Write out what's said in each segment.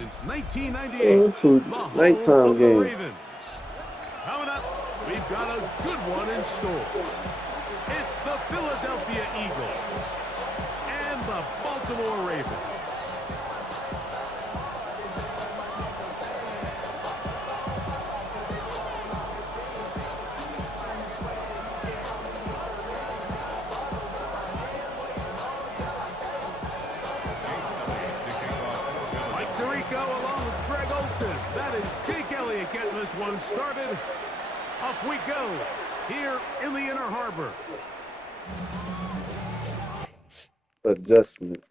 since Oh, 1998. it's a The home nighttime of the game. Ravens. Coming up, we've got a good one in store. It's the Philadelphia Eagles and the Baltimore Ravens. Mike Tirico along with Greg Olson. That is Jake Elliott getting this one started. Off we go here in the Inner Harbor. Adjustment.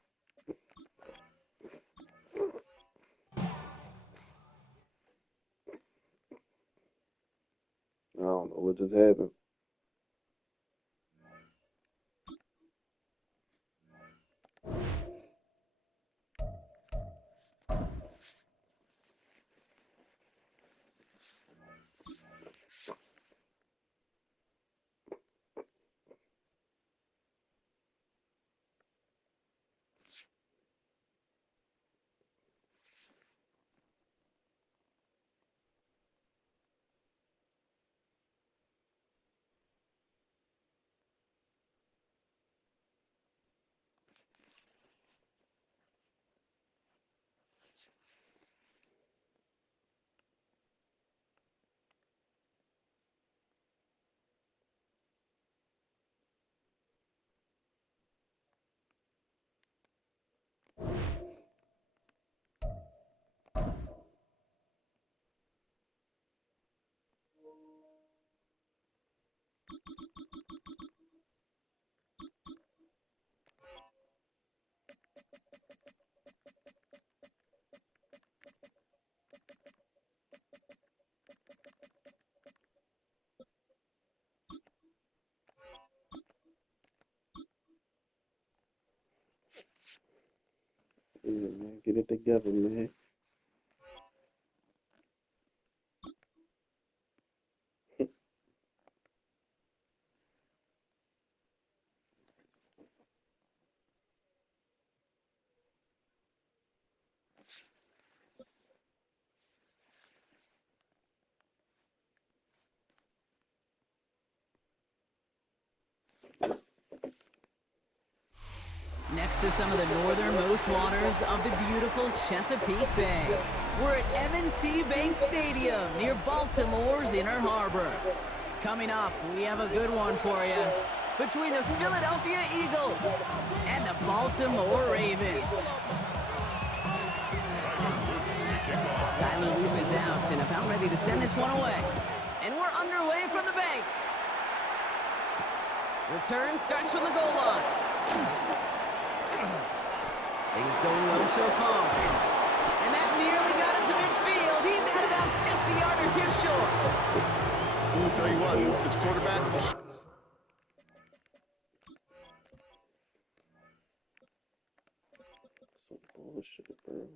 I don't know what just happened. Yeah, man, get it together, man. Next to some of the northernmost waters of the beautiful Chesapeake Bay, we're at M&T Bank Stadium near Baltimore's Inner Harbor. Coming up, we have a good one for you between the Philadelphia Eagles and the Baltimore Ravens. Tyler Loop is out and about ready to send this one away. And we're underway from the bank. Return starts from the goal line. Things going well so far. And that nearly got him to midfield. He's out of bounds just a yard or two short. I'm going to tell you what, this quarterback... Some bullshit, bro.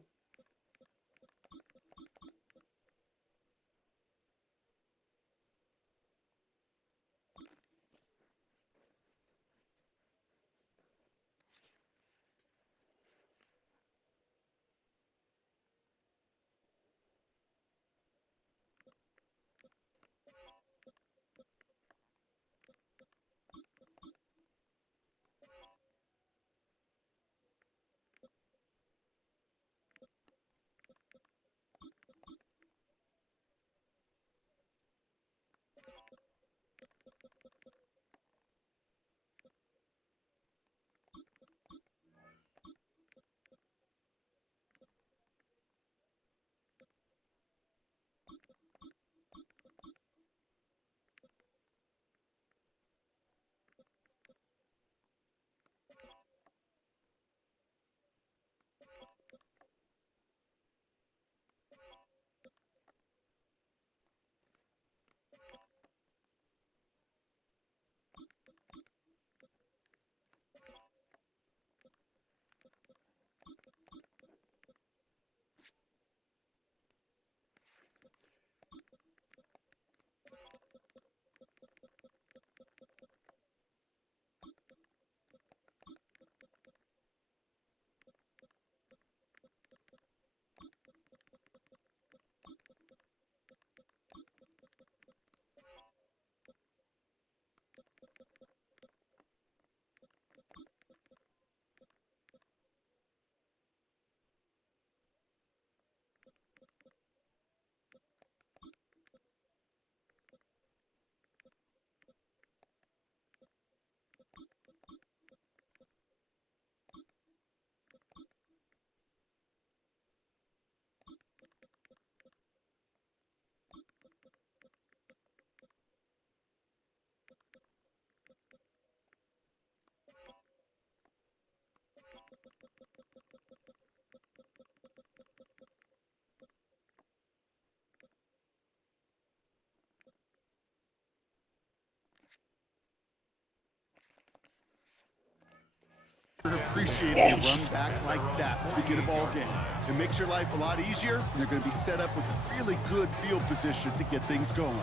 appreciate a run back like that to begin a ball game. It makes your life a lot easier, and they're going to be set up with a really good field position to get things going.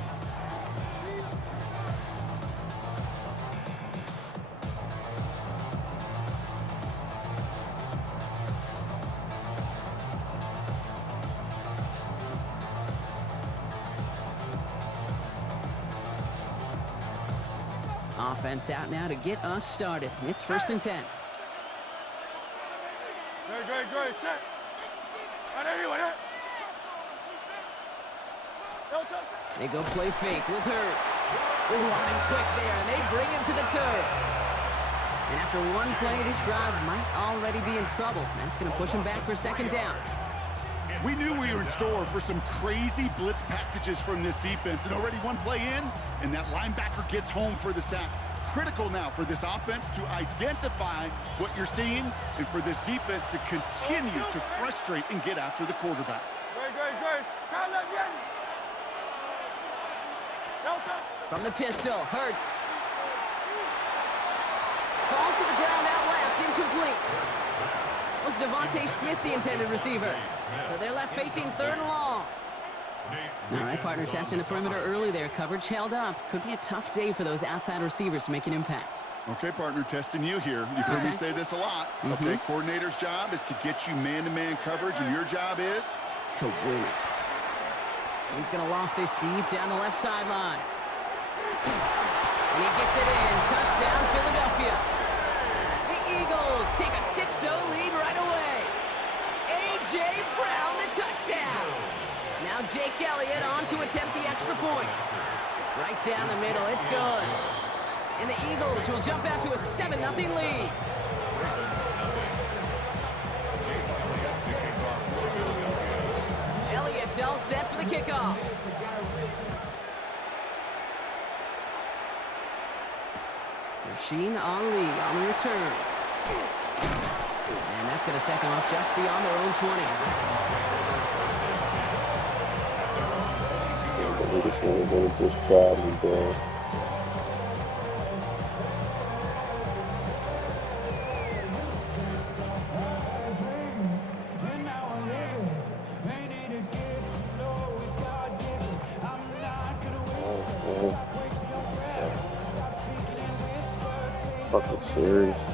Offense out now to get us started. It's 1st and 10. They go play fake with Hurts. Ooh, on him quick there, and they bring him to the turf. And after one play, this drive might already be in trouble. That's going to push him back for 2nd down. We knew we were in store for some crazy blitz packages from this defense, and already one play in, and that linebacker gets home for the sack. Critical now for this offense to identify what you're seeing and for this defense to continue to frustrate and get after the quarterback. From the pistol, Hurts. Falls to the ground out left, incomplete. Was Devontae Smith the intended receiver? So they're left facing 3rd and long. All right, partner, testing the perimeter early there. Coverage held up. Could be a tough day for those outside receivers to make an impact. Okay, partner, testing you here. You've heard me say this a lot. Okay, coordinator's job is to get you man-to-man coverage, and your job is? To win it. He's going to loft this deep down the left sideline. And he gets it in. Touchdown, Philadelphia. The Eagles take a 6-0 lead right away. A.J. Brown, the touchdown. Now Jake Elliott on to attempt the extra point. Right down the middle, it's good. And the Eagles will jump out to a 7-0 lead. Elliott's all set for the kickoff. Rasheen Ali on the return. And that's going to set them up just beyond their own 20. We just never really just tried me, bro. Fucking serious.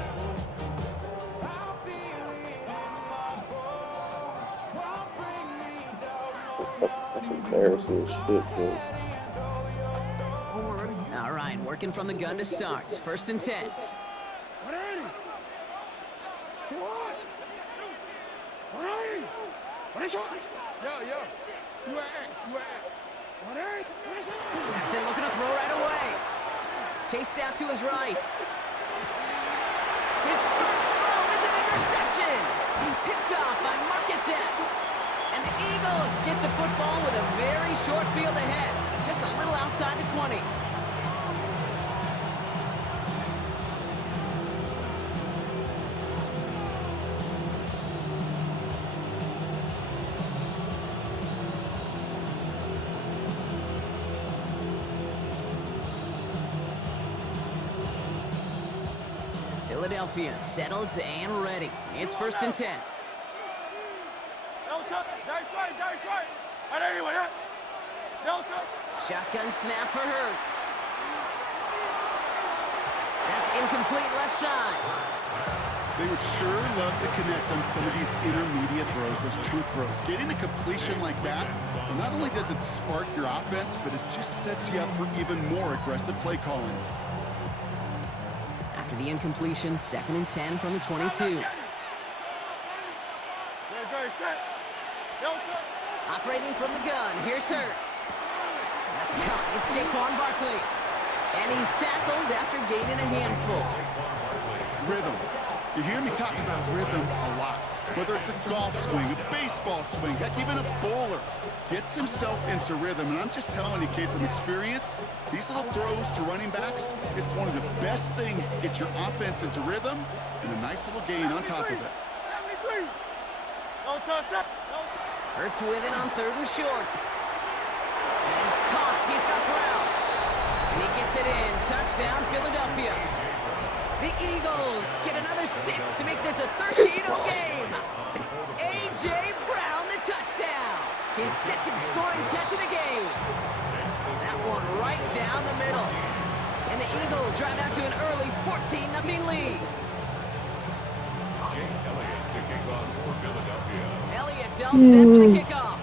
That's embarrassing as shit, dude. All right, working from the gun to start. 1st and 10. Jackson looking to throw right away. Chased out to his right. His first throw is an interception. Picked off by Marcus Epps. And the Eagles get the football with a very short field ahead. Just a little outside the 20. Philadelphia settled and ready. It's 1st and 10. Shotgun snap for Hurts. That's incomplete left side. They would sure love to connect on some of these intermediate throws, those chunk throws. Getting a completion like that, well, not only does it spark your offense, but it just sets you up for even more aggressive play calling. After the incompletion, 2nd and 10 from the 22. Operating from the gun, here's Hurts. That's caught, it's Saquon Barkley. And he's tackled after gaining a handful. Rhythm. You hear me talk about rhythm a lot. Whether it's a golf swing, a baseball swing, heck, even a bowler gets himself into rhythm. And I'm just telling you, kid, from experience, these little throws to running backs, it's one of the best things to get your offense into rhythm and a nice little gain on top of it. Hurts with it on 3rd and short. And he's caught. He's got Brown. And he gets it in. Touchdown, Philadelphia. The Eagles get another 6 to make this a 13-0 game. A.J. Brown, the touchdown. His second scoring catch of the game. That one right down the middle. And the Eagles drive out to an early 14-0 lead. Jake Elliott to kick off for Philadelphia. Elliott's all set for the kickoff.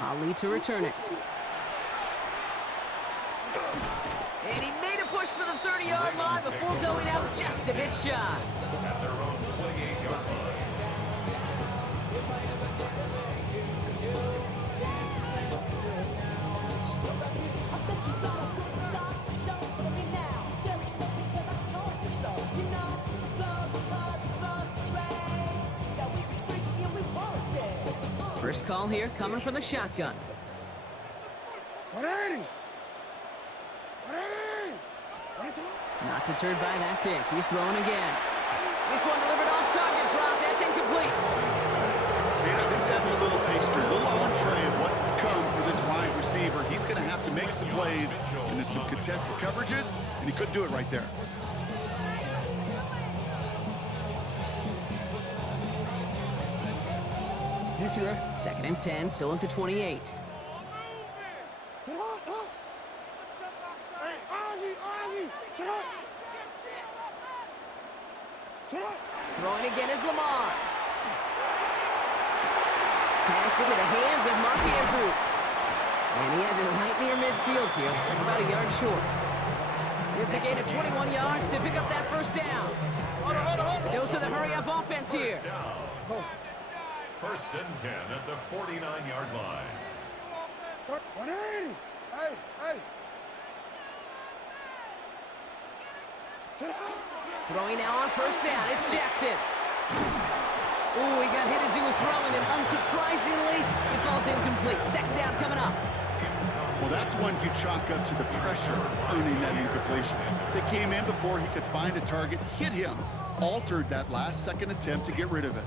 Ali to return it. And he made a push for the 30-yard line before going out just a bit shy. At their own 28-yard line. First call here coming from the shotgun. Not deterred by that pick. He's throwing again. This one delivered off target, Brock. That's incomplete. And I think that's a little taster, a little entree of what's to come for this wide receiver. He's going to have to make some plays into some contested coverages, and he couldn't do it right there. Second and 10, still at the 28. Throwing again is Lamar. Pass into the hands of Mark Andrews. And he has it right near midfield here. It's like about a yard short. It's a gain of 21 yards to pick up that first down. A dose of the hurry-up offense here. First and 10 at the 49-yard line. Throwing now on first down. It's Jackson. Ooh, he got hit as he was throwing, and unsurprisingly, it falls incomplete. Second down coming up. Well, that's one you chalk up to the pressure earning that incompletion. They came in before he could find a target, hit him, altered that last second attempt to get rid of it.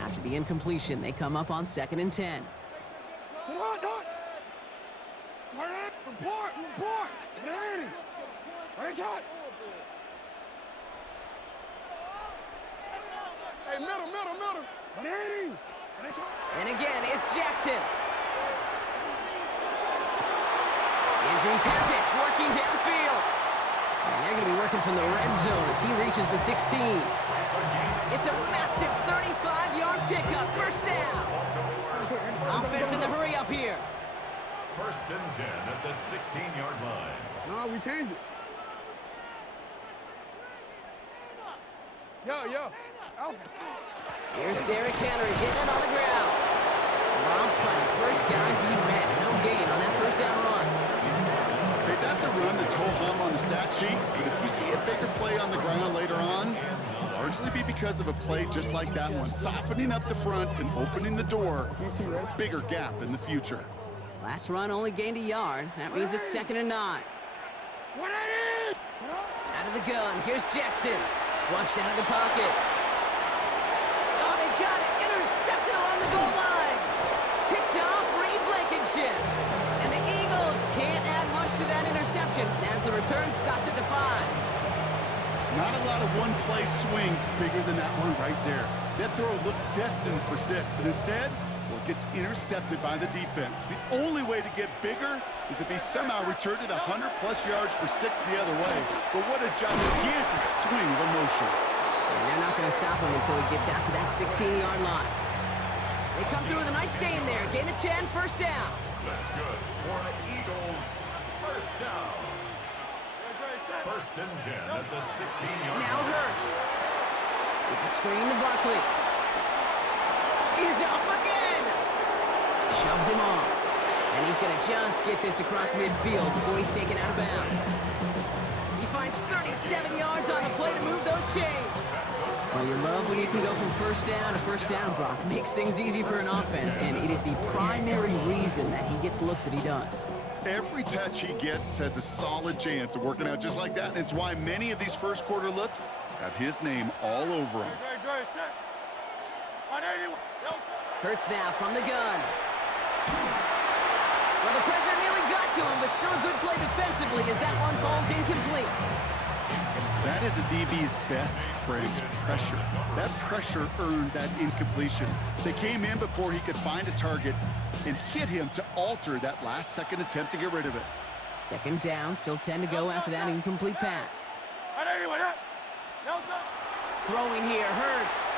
After the incompletion, they come up on second and 10. And again, it's Jackson. Andrews has it, working downfield. And they're going to be working from the red zone as he reaches the 16. It's a massive 35-yard pickup, first down. Offense in the hurry up here. First and 10 at the 16-yard line. No, we changed it. Yo. Here's Derrick Henry getting it on the ground. Robbed by the first guy he met. No gain on that first down run. Okay, that's a run that's ho-hum on the stat sheet, but if you see a bigger play on the ground later on, it'll largely be because of a play just like that one, softening up the front and opening the door, bigger gap in the future. Last run only gained a yard. That means it's second and 9. Out of the gun, here's Jackson. Flushed out of the pocket. Oh, they got it. Intercepted along the goal line. Picked off Reed Blankenship. And the Eagles can't add much to that interception as the return stopped at the 5. Not a lot of one-play swings bigger than that one right there. That throw looked destined for 6, and instead, well, it gets intercepted by the defense. The only way to get bigger is if he somehow returned it 100-plus yards for 6 the other way. But what a gigantic swing of emotion. And they're not going to stop him until he gets out to that 16-yard line. They come through with a nice gain there. Gain of 10, first down. That's good for an Eagles first down. First and 10 at the 16-yard Now line. Hurts. It's a screen to Barkley. He's off again. Shoves him off. And he's going to just get this across midfield before he's taken out of bounds. He finds 37 yards on the play to move those chains. Well, you love when you can go from first down, Brock. Makes things easy for an offense, and it is the primary reason that he gets looks that he does. Every touch he gets has a solid chance of working out just like that, and it's why many of these first quarter looks have his name all over them. Hurts now from the gun. Well, the pressure nearly got to him, but still a good play defensively as that one falls incomplete. That is a DB's best friend, pressure. That pressure earned that incompletion. They came in before he could find a target and hit him to alter that last-second attempt to get rid of it. Second down, still 10 to go after that incomplete pass. Throwing here, Hurts.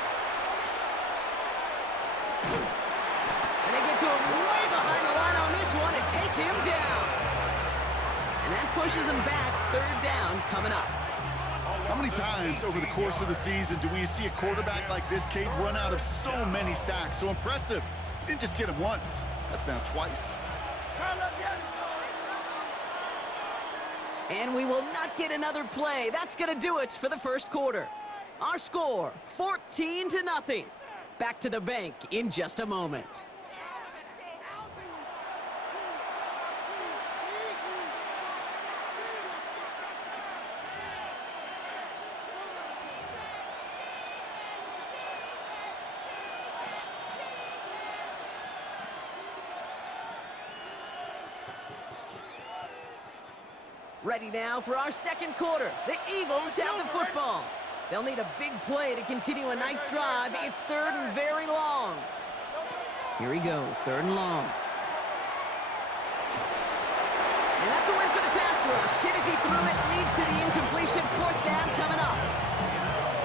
And they get to him way behind the line on this one and take him down. And that pushes him back, third down coming up. How many times over the course of the season do we see a quarterback like this, Kate, run out of so many sacks? So impressive. He didn't just get him once. That's now twice. And we will not get another play. That's going to do it for the first quarter. Our score, 14-0. Back to the bank in just a moment. Ready now for our second quarter. The Eagles have the football. They'll need a big play to continue a nice drive. It's third and very long. Here he goes, third and long. And that's a win for the pass rush. Hit as he threw it, leads to the incompletion. Fourth down coming up.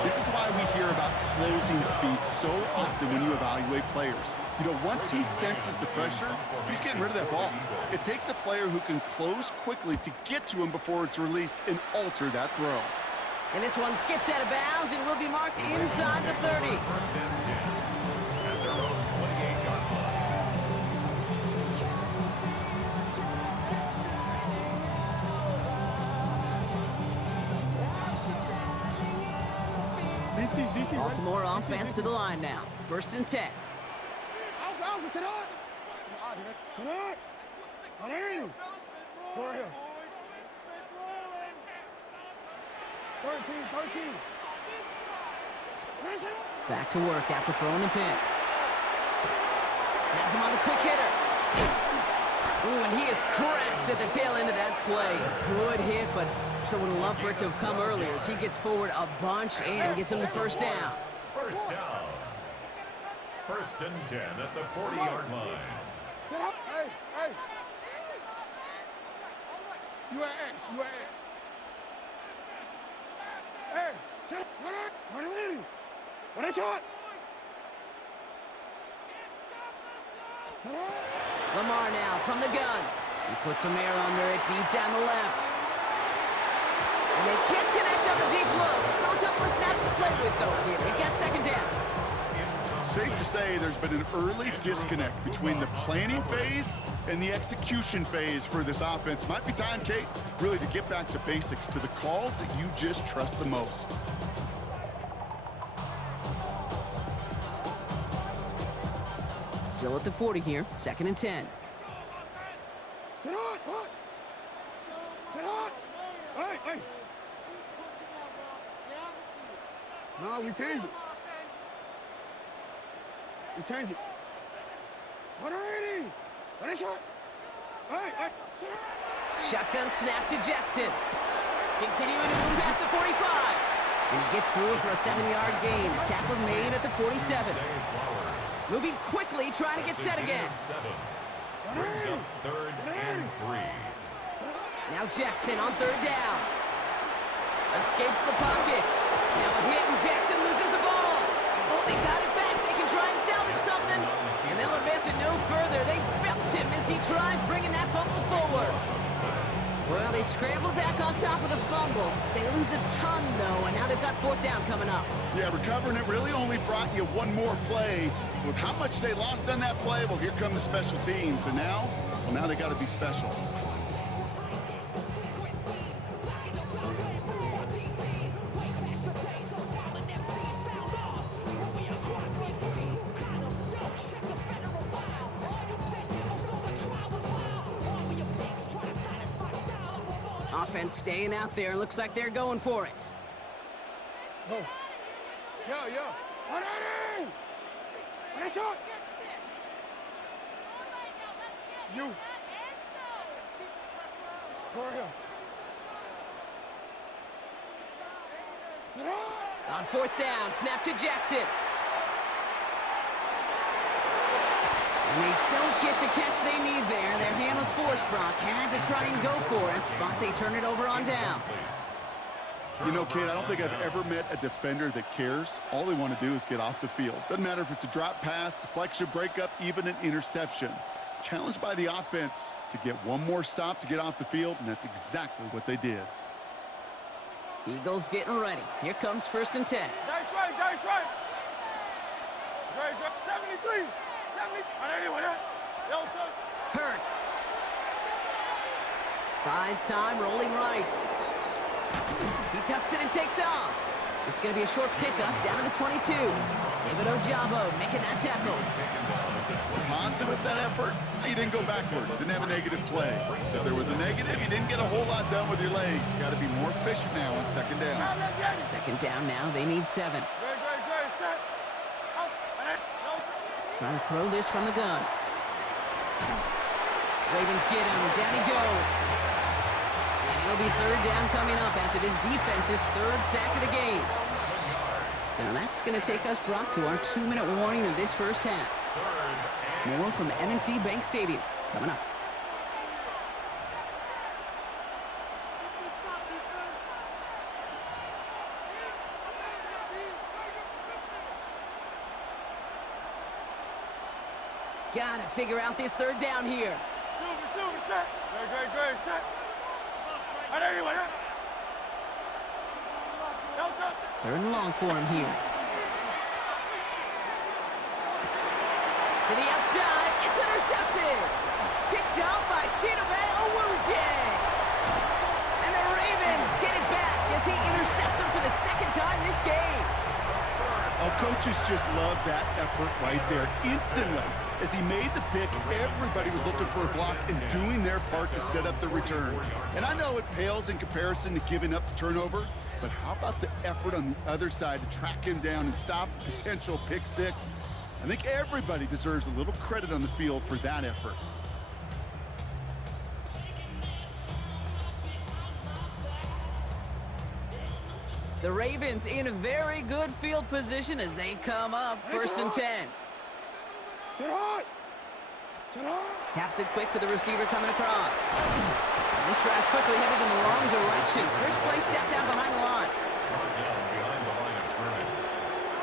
This is why we hear about closing speed so often when you evaluate players. You know, once he senses the pressure, he's getting rid of that ball. It takes a player who can close quickly to get to him before it's released and alter that throw. And this one skips out of bounds and will be marked inside the 30. First and 10 at their own 28-yard line. Baltimore offense to the line now. First and 10. Back to work after throwing the pick. Has him on the quick hitter. Ooh, and he is cracked at the tail end of that play. Good hit, but sure would love for it to have come earlier as he gets forward a bunch and gets him the first down. First down. First and 10 at the 40-yard line. Hey, hey. You are X, you are X. Hey, shut up. What are you? What a shot. Lamar now from the gun. He puts some air under it deep down the left. And they can't connect on the deep look. Still a couple of snaps to play with, though, here. We got second down. Safe to say there's been an early disconnect between the planning phase and the execution phase for this offense. Might be time, Kate, really to get back to basics, to the calls that you just trust the most. Still at the 40 here, second and 10. Sit on, what? Sit on. Hey, hey. No, we changed it. We changed it. What are you? What is it? Hey, hey, sit on. Shotgun snap to Jackson. Continuing to move past the 45. And he gets through for a 7-yard gain. A tackle made at the 47. Moving quickly, trying to get set again. Brings up third and 3. Now Jackson on third down. Escapes the pocket. Now a hit and Jackson loses the ball. Oh, they got it back. They can try and salvage something. And they'll advance it no further. They belt him as he tries bringing that fumble forward. Well, they scramble back on top of the fumble. They lose a ton, though, and now they've got fourth down coming up. Yeah, recovering it really only brought you one more play. With how much they lost on that play, well, here come the special teams. And now, well, now they got to be special. Offense staying out there. Looks like they're going for it. Go. Yo. What are you? What a shot. You. Go right here. On fourth down, snap to Jackson. And they don't get the catch they need there. Their hand was forced, Brock. Had to try and go for it, but they turn it over on downs. You know, Kate, I don't think I've ever met a defender that cares. All they want to do is get off the field. Doesn't matter if it's a drop pass, deflection, breakup, even an interception. Challenged by the offense to get one more stop to get off the field, and that's exactly what they did. Eagles getting ready. Here comes 1st and 10. That's right, that's right. Right, 73, 70. Hurts. Buys time, rolling right. He tucks it and takes off. It's going to be a short pickup down to the 22. David Ojabo making that tackle. Positive of that effort, he didn't go backwards, didn't have a negative play. If there was a negative, you didn't get a whole lot done with your legs. Got to be more efficient now on 2nd down. 2nd down now, they need 7. Trying to throw this from the gun. Ravens get him, down he goes. And it'll be 3rd down coming up after this defense's 3rd sack of the game. So that's going to take us, Brock, to our 2-minute warning of this first half. More from M&T Bank Stadium coming up. Got to figure out this 3rd down here. Great, set. Anyway. 3rd and long for him here. To the outside, it's intercepted. Picked up by Chidobe Awuzie. And the Ravens get it back as he intercepts him for the 2nd time this game. Oh, coaches just love that effort right there. Instantly, as he made the pick, everybody was looking for a block and doing their part to set up the return. And I know it pales in comparison to giving up the turnover, but how about the effort on the other side to track him down and stop a potential pick 6? I think everybody deserves a little credit on the field for that effort. The Ravens in a very good field position as they come up 1st and 10. Taps it quick to the receiver coming across. This drive's quickly headed in the wrong direction. First play set down behind the line. Down behind the line of scrimmage.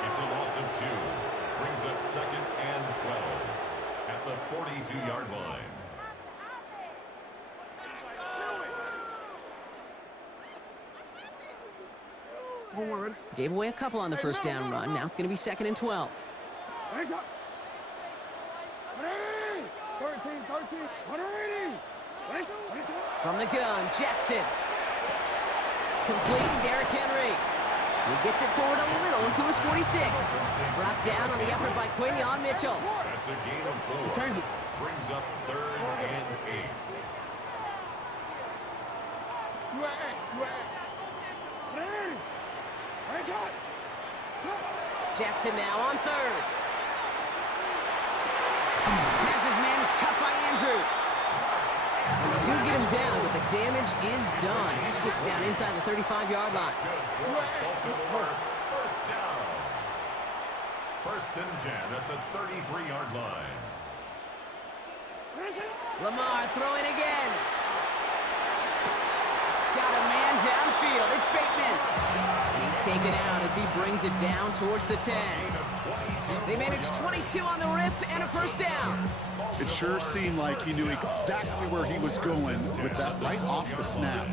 It's a loss of 2. Brings up 2nd and 12 at the 42-yard line. Gave away a couple on the 1st down run. Now it's going to be 2nd and 12. 13, 180. From the gun, Jackson. Complete, Derrick Henry. He gets it forward a little to his 46. Brought down on the effort by Quinyon Mitchell. That's a gain of 4. Brings up 3rd and 8. Jackson now on 3rd. Has his man, it's cut by Andrews. And they do get him down, but the damage is done. This gets down inside the 35-yard line. Baltimore, 1st down. 1st and 10 at the 33-yard line. Lamar throwing again. Got a man downfield. It's Bateman. And he's taken out as he brings it down towards the 10. They managed 22 on the rip and a 1st down. It sure seemed like he knew exactly where he was going with that right off the snap.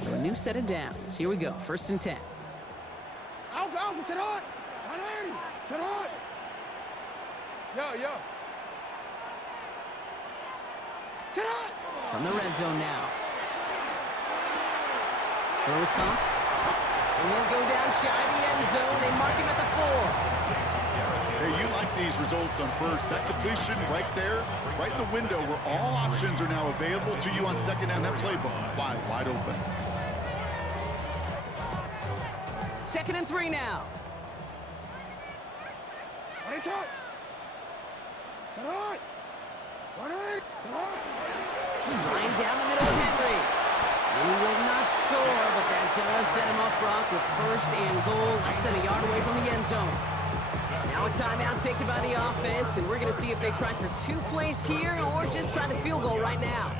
So a new set of downs. Here we go. 1st and 10. Alpha, sit on. 180. Sit on. Yo. Sit on. From the red zone now. Throw is caught. And he'll go down shy of the end zone. They mark him at the 4. Hey, you like these results on 1st. That completion right there, right in the window where all options are now available to you on 2nd down. That playbook wide open. 2nd and 3 now. Ready, shot. Shot. Ready, shot. Line down the middle of Henry. And he will not score, but that does set him up, Brock, with 1st and goal, less than a yard away from the end zone. Now a timeout taken by the offense, and we're going to see if they try for 2 plays here or just try the field goal right now.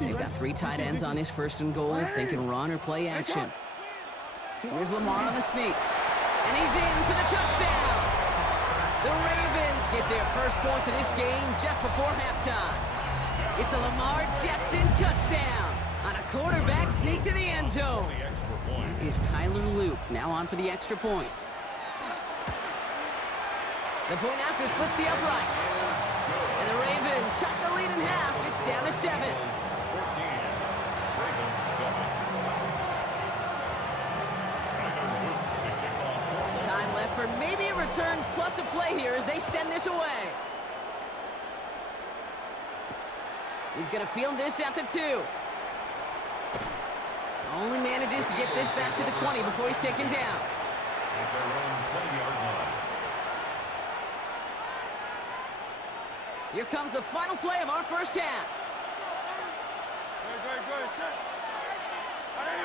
They've got 3 tight ends on this 1st and goal, thinking run or play action. Here's Lamar on the sneak, and he's in for the touchdown. The Ravens get their first point of this game just before halftime. It's a Lamar Jackson touchdown on a quarterback sneak to the end zone. The extra point. Is Tyler Loop now on for the extra point. The point after splits the upright. And the Ravens chop the lead in half. It's down to 7. 14. Ravens 7. Time left for maybe a return plus a play here as they send this away. He's going to field this at the 2. Only manages to get this back to the 20 before he's taken down. At their own 20-yard line. Here comes the final play of our first half. Good. Ready.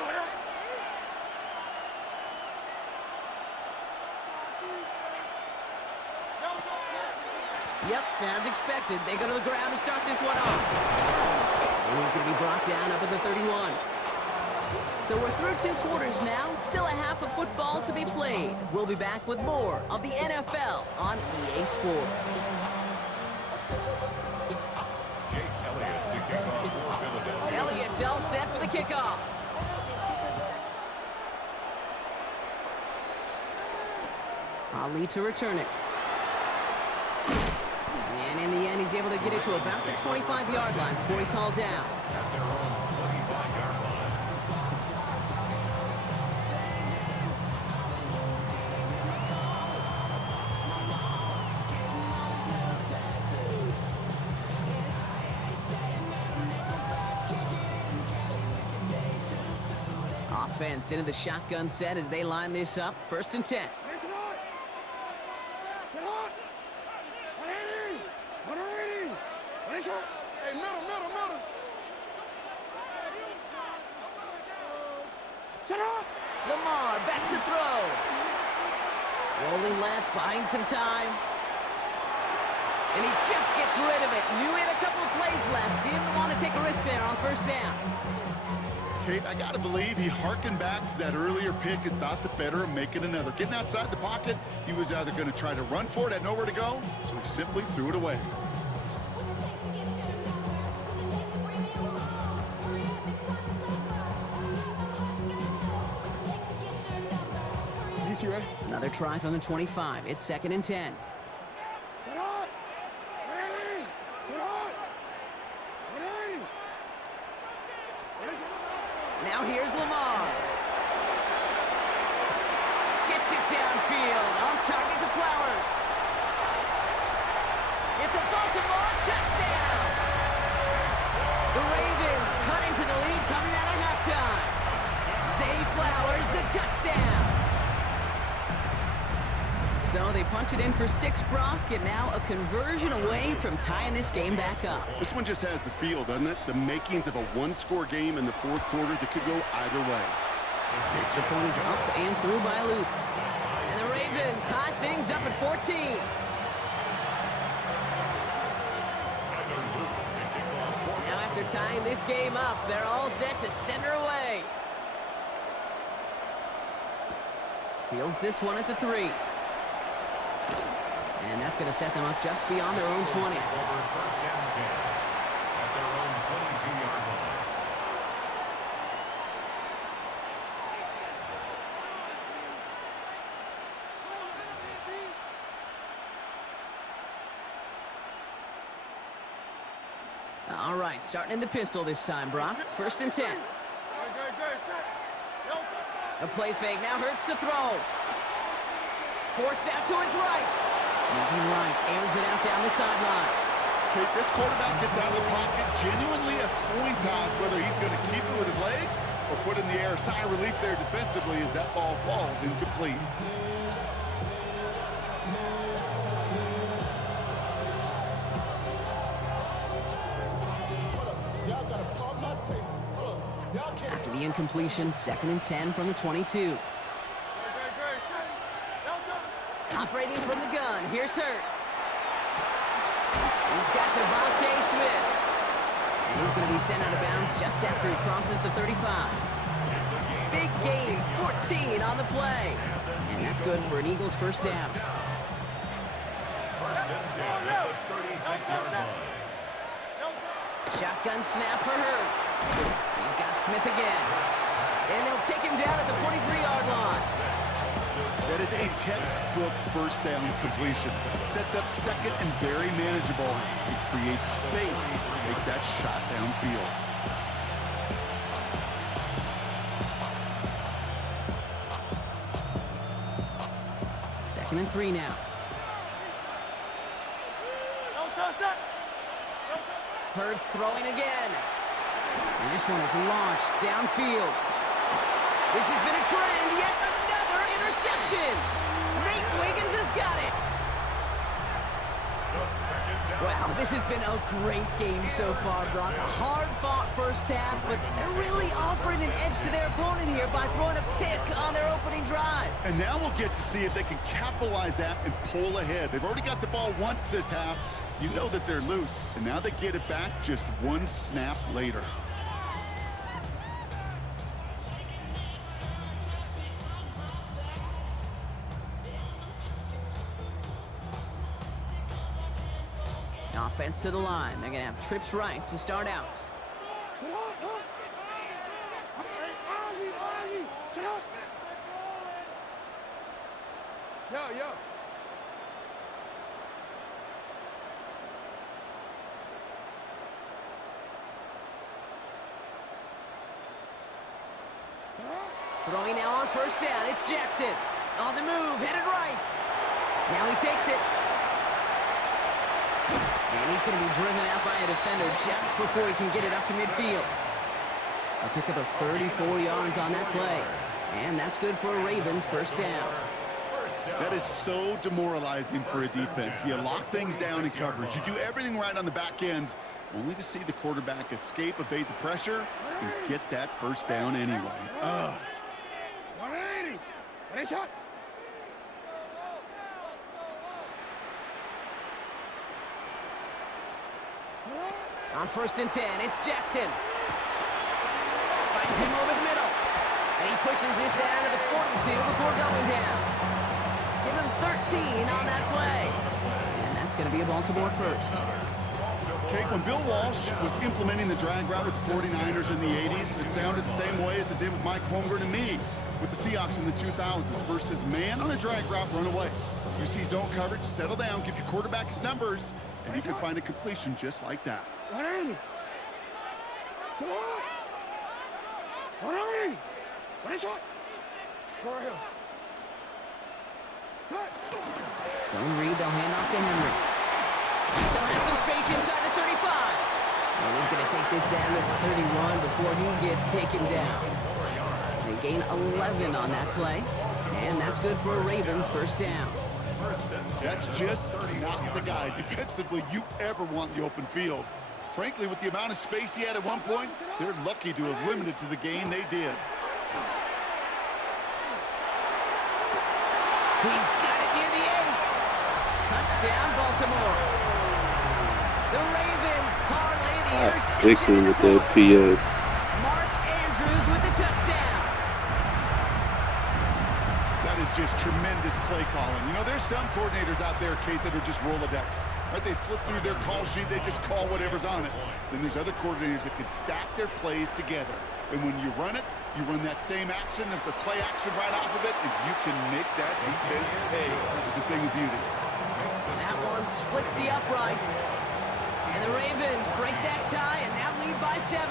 Yep, as expected, they go to the ground to start this one off. And he's going to be brought down up at the 31. So we're through 2 quarters now, still a half of football to be played. We'll be back with more of the NFL on EA Sports. Jake Elliott to kick off for Philadelphia. Elliott's all set for the kickoff. Ali to return it. And in the end, he's able to get it to about the 25-yard line before he's hauled down. At their own 25-yard line. Offense into the shotgun set as they line this up. 1st and 10. Hey, middle. Shut up! Lamar back to throw. Rolling left, buying some time. And he just gets rid of it. Knew he had a couple of plays left. Didn't want to take a risk there on 1st down. Kate, I got to believe he harkened back to that earlier pick and thought the better of making another. Getting outside the pocket, he was either going to try to run for it, had nowhere to go, so he simply threw it away. Another try from the 25. It's 2nd and 10. Now here's Lamar. Gets it downfield. On target to Flowers. It's a Baltimore touchdown. The Ravens cut into the lead coming out of halftime. Zay Flowers, the touchdown. So they punch it in for 6, Brock, and now a conversion away from tying this game back up. This one just has the feel, doesn't it? The makings of a 1-score game in the 4th quarter that could go either way. The extra point is up and through by Luke. And the Ravens tie things up at 14. Now after tying this game up, they're all set to send her away. Fields this one at the 3. And that's going to set them up just beyond their own 20. Over 1st and 10. At their own 22-yard line. All right, starting in the pistol this time, Brock. 1st and 10. A play fake now hurts to throw. Forced out to his right. Moving right, airs it out down the sideline. Kate, this quarterback gets out of the pocket, genuinely a coin toss whether he's going to keep it with his legs or put it in the air. Sigh of relief there defensively as that ball falls incomplete. After the incompletion, 2nd and 10 from the 22. Operating from the gun, here's Hurts. He's got Devontae Smith. And he's going to be sent out of bounds just after he crosses the 35. Big gain, 14 on the play. And that's good for an Eagles first down. First and 10 at the 36-yard line. Shotgun snap for Hurts. He's got Smith again. And they'll take him down at the 43-yard line. That is a textbook first down completion. Sets up second and very manageable. It creates space to take that shot downfield. Second and 3 now. Hurts throwing again. And this one is launched downfield. This has been a trend, yet another interception. Nate Wiggins has got it. Wow, this has been a great game so far, Brock. A hard-fought first half, but they're really offering an edge to their opponent here by throwing a pick on their opening drive. And now we'll get to see if they can capitalize that and pull ahead. They've already got the ball once this half. You know that they're loose, and now they get it back just one snap later. Offense to the line. They're going to have trips right to start out. Yo. Throwing now on first down. It's Jackson. On the move, headed right. Now he takes it. And he's going to be driven out by a defender just before he can get it up to midfield. A pick up of 34 yards on that play. And that's good for a Ravens first down. That is so demoralizing for a defense. You lock things down in coverage. You do everything right on the back end, only to see the quarterback escape, evade the pressure, and get that first down anyway. 180. Ready, shot. On first and 10, it's Jackson. Finds him over the middle. And he pushes this down to the 42 before going down. Give him 13 on that play. And that's going to be a Baltimore first. Okay, when Bill Walsh was implementing the drag route with the 49ers in the 80s, it sounded the same way as it did with Mike Holmgren and me with the Seahawks in the 2000s versus man on a drag route, run away. You see zone coverage, settle down, give your quarterback his numbers, and he can find a completion just like that. 180. To the right. 180. Ready, shot. Go right here. Cut. Zone read, they'll hand off to Henry. Still has some space inside the 35. And he's going to take this down to the 31 before he gets taken down. They gain 11 on that play. And that's good for a Ravens first down. That's just not the guy defensively you ever want in the open field. Frankly, with the amount of space he had at one point, they're lucky to have limited to the gain they did. He's got it near the 8. Touchdown, Baltimore. The Ravens parlay the interception into points. Mark Andrews with the touchdown. That is just tremendous play calling. You know, there's some coordinators out there, Kate, that are just Rolodex. Right? They flip through their call sheet, they just call whatever's on it. Then there's other coordinators that can stack their plays together. And when you run it, you run that same action, of the play action right off of it, and you can make that defense pay. It's a thing of beauty. That one splits the uprights. And the Ravens break that tie and now lead by 7.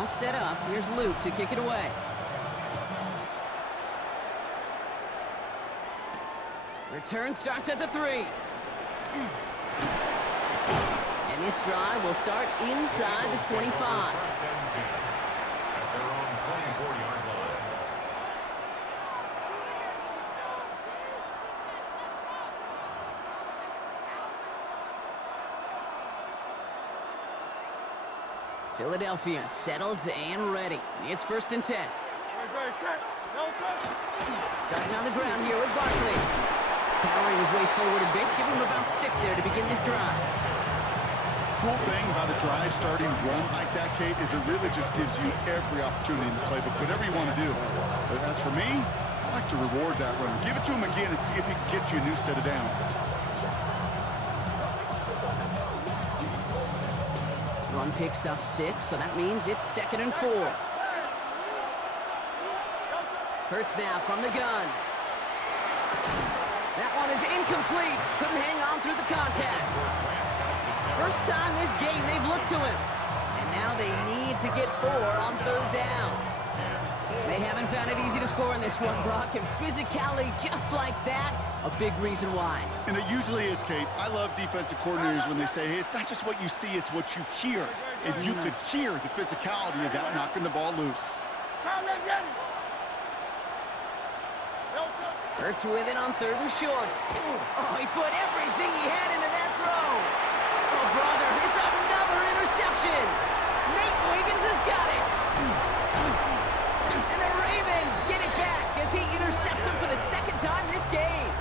all set up. Here's Luke to kick it away. Return starts at the 3. And this drive will start inside the 25. First and 10 at their own 24-yard line. Philadelphia settled and ready. It's first and 10. Starting on the ground here with Barkley. Powering his way forward a bit. Give him about 6 there to begin this drive. Cool thing about a drive starting run like that, Kate, is it really just gives you every opportunity in the playbook, whatever you want to do. But as for me, I like to reward that run. Give it to him again and see if he can get you a new set of downs. Run picks up 6, so that means it's 2nd and 4. Hurts now from the gun. That one is incomplete. Couldn't hang on through the contact. First time this game they've looked to him. And now they need to get 4 on 3rd down. They haven't found it easy to score in this one, Brock, and physicality just like that, a big reason why. And it usually is, Kate. I love defensive coordinators when they say, hey, it's not just what you see, it's what you hear. And you could hear the physicality of that knocking the ball loose. Hurts with it on 3rd and short. Oh, he put everything he had into that throw. Oh, brother, it's another interception. Nate Wiggins has got it. And the Ravens get it back as he intercepts him for the 2nd time this game.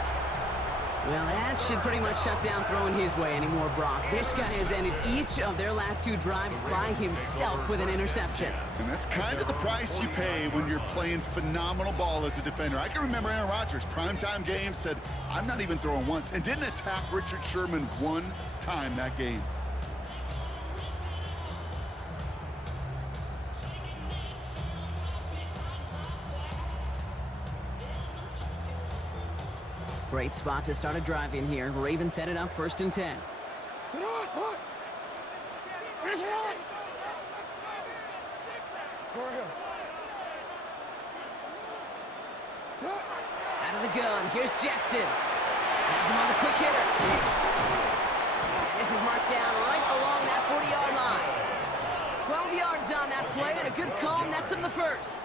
Well, that should pretty much shut down throwing his way anymore, Brock. This guy has ended each of their last 2 drives by himself with an interception. And that's kind of the price you pay when you're playing phenomenal ball as a defender. I can remember Aaron Rodgers, primetime game, said, I'm not even throwing once, and didn't attack Richard Sherman 1 time that game. Great spot to start a drive in here. Ravens set it up 1st and 10. Out of the gun, here's Jackson. Has him on the quick hitter. And this is marked down right along that 40-yard line. 12 yards on that play, and a good call nets him the 1st.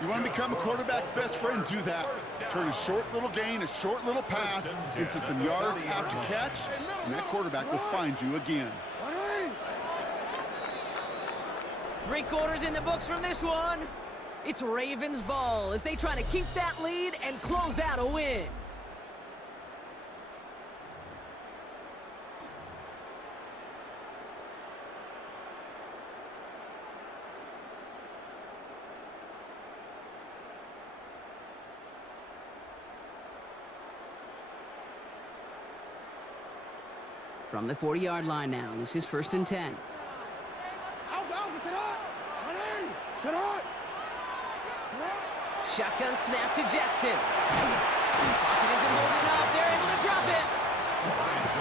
You want to become a quarterback's best friend, do that. Turn a short little gain, a short little pass into some yards after catch, and that quarterback will find you again. 3 quarters in the books from this one. It's Ravens ball as they try to keep that lead and close out a win. From the 40-yard line now, this is 1st and 10. Shotgun snap to Jackson. Pocket isn't holding up. They're able to drop it.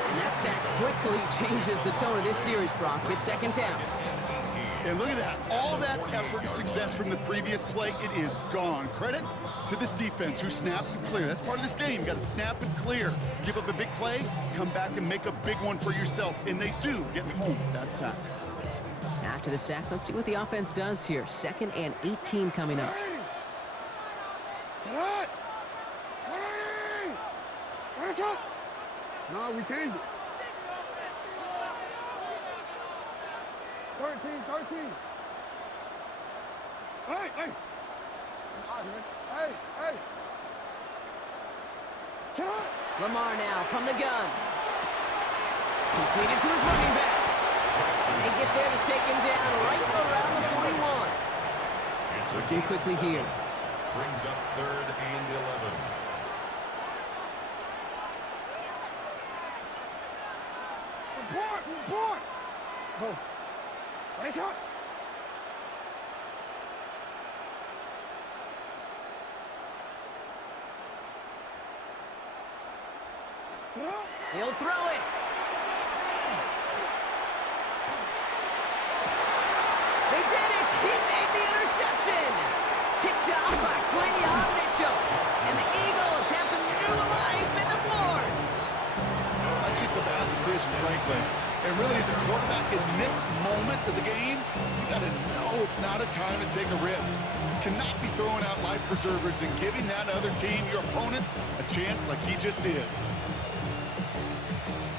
And that sack quickly changes the tone of this series, Brock. It's 2nd down. And look at that. All that effort and success from the previous play, it is gone. Credit to this defense who snapped and cleared. That's part of this game. You got to snap and clear. Give up a big play, come back and make a big one for yourself. And they do get home with that sack. After the sack, let's see what the offense does here. 2nd and 18 coming up. No, we changed it. 13. Hey. Lamar now from the gun. Completed to his running back. And they get there to take him down right around the 41. Working quickly here. Brings up 3rd and 11. Report! Oh. Nice shot! He'll throw it. They did it! He decision, frankly. And really, as a quarterback in this moment of the game, you got to know it's not a time to take a risk. Cannot be throwing out life preservers and giving that other team, your opponent, a chance like he just did.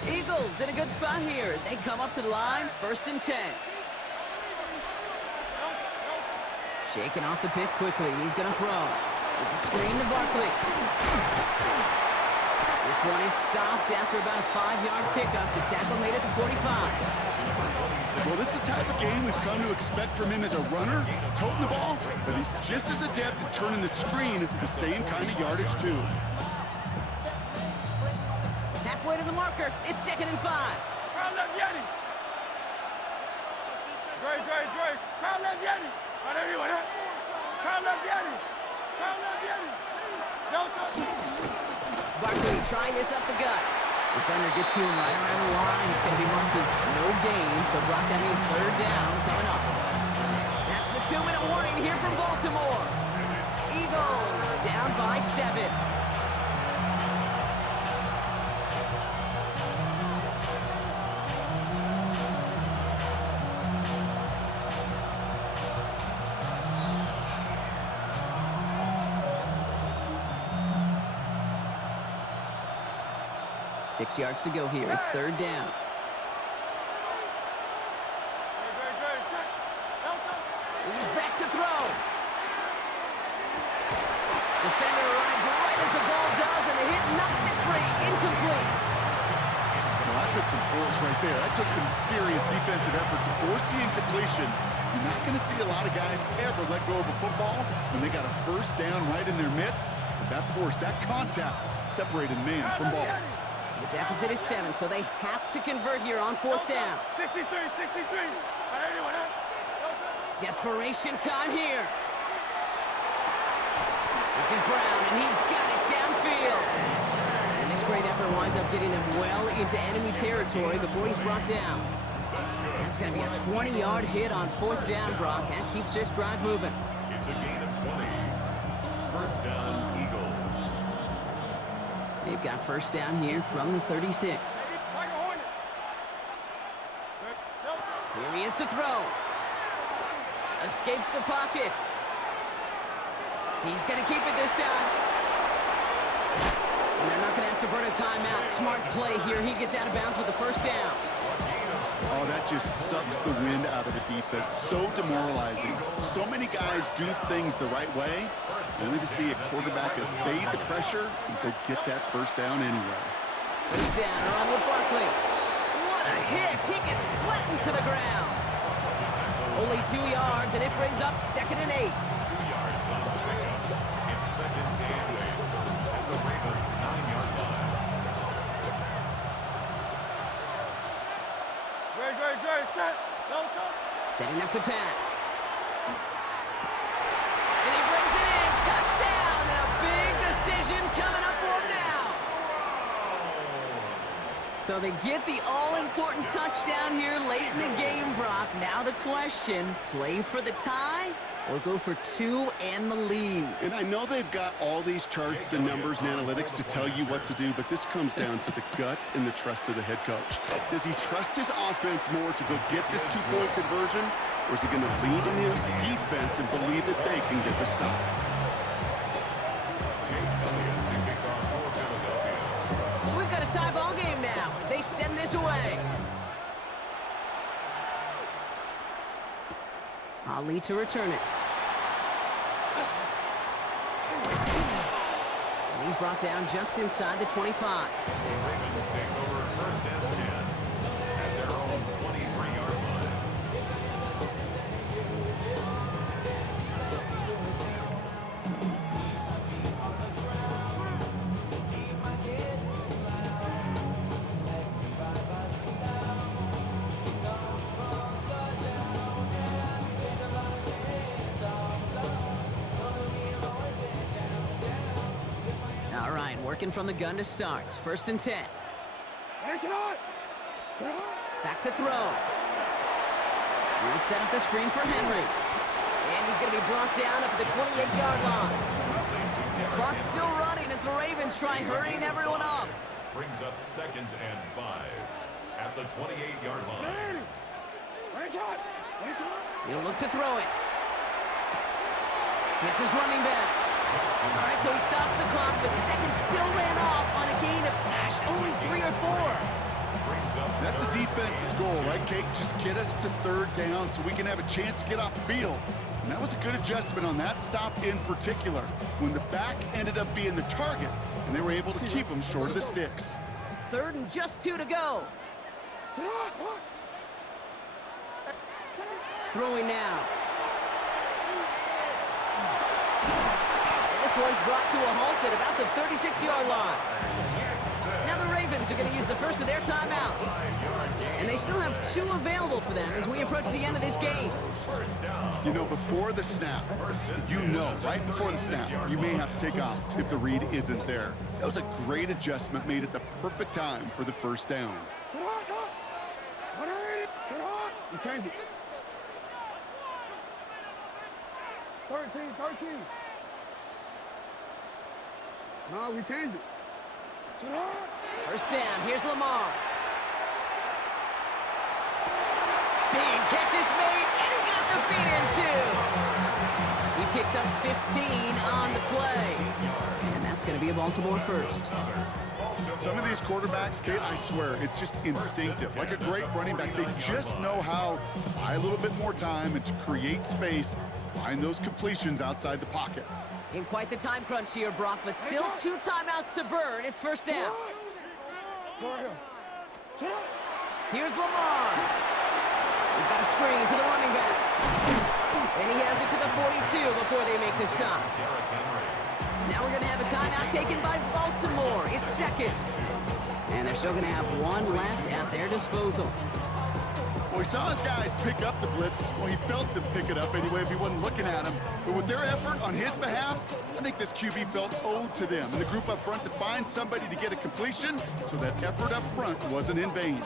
Eagles in a good spot here as they come up to the line, 1st and 10. Shaking off the pick quickly. He's going to throw. It's a screen to Barkley. This one is stopped after about a 5-yard pickup. The tackle made it to 45. Well, this is the type of game we've come to expect from him as a runner, toting the ball, but he's just as adept at turning the screen into the same kind of yardage, too. Halfway to the marker. It's 2nd and 5. Crowd left Yeti. Dre. Crowd left Yeti. Right there, you want it? Crowd left Yeti. Crowd left Yeti. Barkley trying this up the gut. Defender gets to him right around the line. It's going to be marked as no gain, so Brock, that means 3rd down coming up. That's the 2-minute warning here from Baltimore. Eagles down by 7. Six yards to go here. It's 3rd down. He's back to throw. Defender arrives right as the ball does, and the hit knocks it free. Incomplete. Well, that took some force right there. That took some serious defensive effort to force the incompletion. You're not going to see a lot of guys ever let go of a football when they got a 1st down right in their midst. But that force, that contact, separated man from ball. The deficit is 7, so they have to convert here on 4th down. 63. Desperation time here. This is Brown, and he's got it downfield. And this great effort winds up getting them well into enemy territory before he's brought down. That's going to be a 20-yard hit on 4th down, Brock. That keeps this drive moving. It's a gain of 20. 1st down, Eagles. They've got 1st down here from the 36. Here he is to throw. Escapes the pocket. He's going to keep it this time. And they're not going to have to burn a timeout. Smart play here. He gets out of bounds with the 1st down. Oh, that just sucks the wind out of the defense. So demoralizing. So many guys do things the right way, only to see a quarterback evade the pressure and could get that 1st down anyway. 1st down, around with Barkley. What a hit! He gets flattened to the ground. Only 2 yards, and it brings up 2nd and 8. 2 yards on the pickup. It's 2nd and 8 at the Ravens' 9-yard line. Set. Setting up to pass. And he brings it in. Touchdown! And a big decision coming up for him now. So they get the all-important touchdown here late in the game, Brock. Now the question, play for the tie or go for 2 and the lead? And I know they've got all these charts and numbers and analytics to tell you what to do, but this comes down to the gut and the trust of the head coach. Does he trust his offense more to go get this 2-point conversion, or is he going to lean in his defense and believe that they can get the stop? So we've got a tie ball game now as they send this away. Ali to return it. And he's brought down just inside the 25. The Ravens take over 1st and 10 at their own 23-yard line. All right, working from the gun to start. 1st and 10. Back to throw. He'll set up the screen for Henry. And he's going to be brought down up at the 28-yard line. Clock's still running as the Ravens try hurrying everyone up. Brings up 2nd and 5. at the 28-yard line. 180. Nice shot. Nice shot. He'll look to throw it. Gets his running back. All right, so he stops the clock, but seconds still ran off on a gain of, only 3 or 4. That's a defense's goal, right, Kate? Just get us to third down so we can have a chance to get off the field. And that was a good adjustment on that stop in particular, when the back ended up being the target, and they were able to keep him short of the sticks. 3rd and just 2 to go. Throwing now. This one's brought to a halt at about the 36-yard line. Now the Ravens are going to use the first of their timeouts. And they still have 2 available for them as we approach the end of this game. You know, before the snap, right before the snap, you may have to take off if the read isn't there. That was a great adjustment made at the perfect time for the first down. We changed it. 13. No, we changed it. First down, here's Lamar. Big catch is made, and he got the feet in too. He picks up 15 on the play. And that's going to be a Baltimore first. Some of these quarterbacks, Kate, I swear, it's just instinctive. Like a great running back, they just know how to buy a little bit more time and to create space to find those completions outside the pocket. In quite the time crunch here, Brock, but still 2 timeouts to burn. It's first down. Here's Lamar. We've got a screen to the running back. And he has it to the 42 before they make the stop. Now we're going to have a timeout taken by Baltimore. It's second. And they're still going to have 1 left at their disposal. Well, he saw his guys pick up the blitz. Well, he felt them pick it up anyway if he wasn't looking at him. But with their effort on his behalf, I think this QB felt owed to them and the group up front to find somebody to get a completion so that effort up front wasn't in vain.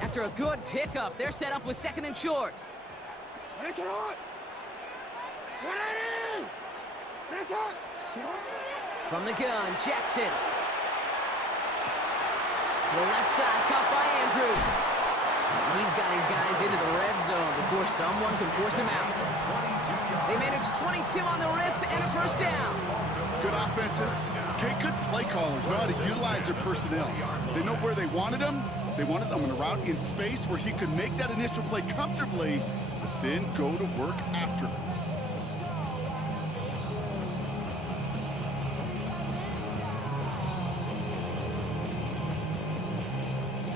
After a good pickup, they're set up with 2nd and short. From the gun, Jackson. The left side caught by Andrews. He's got his guys into the red zone before someone can force him out. They managed 22 on the rip and a first down. Good offenses. Okay, good play callers know how to utilize their personnel. They know where they wanted them. They wanted them on a route in space where he could make that initial play comfortably, but then go to work after.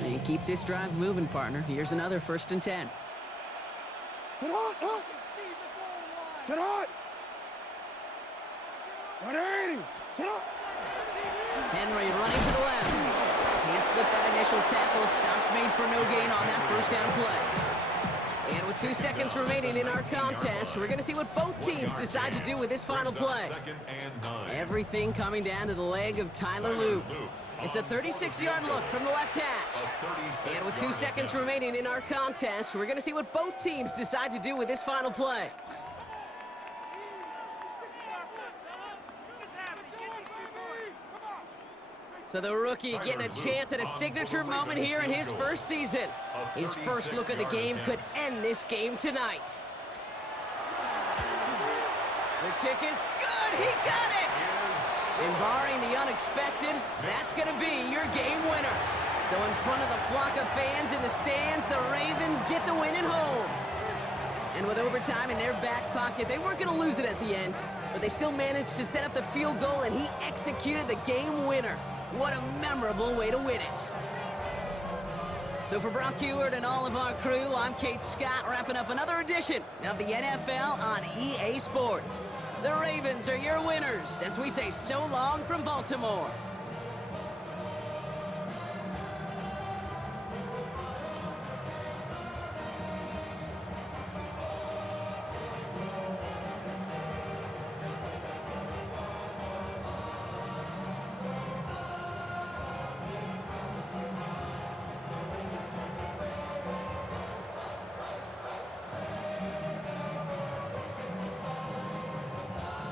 And keep this drive moving, partner. Here's another 1st and 10. Sit on! 180! Sit on! Henry running to the left. Can't slip that initial tackle. Stops made for no gain on that first down play. And with 2 seconds remaining in our contest, we're going to see what both teams decide to do with this final play. Everything coming down to the leg of Tyler Luke. It's a 36-yard look from the left hash. And with 2 seconds remaining in our contest, we're going to see what both teams decide to do with this final play. So the rookie getting a chance at a signature moment here in his first season. His first look at the game could end this game tonight. The kick is good. He got it. And barring the unexpected, that's going to be your game winner. So in front of the flock of fans in the stands, the Ravens get the win at home. And with overtime in their back pocket, they weren't going to lose it at the end, but they still managed to set up the field goal, and he executed the game winner. What a memorable way to win it. So for Brock Huard and all of our crew, I'm Kate Scott, wrapping up another edition of the NFL on EA Sports. The Ravens are your winners as we say so long from Baltimore.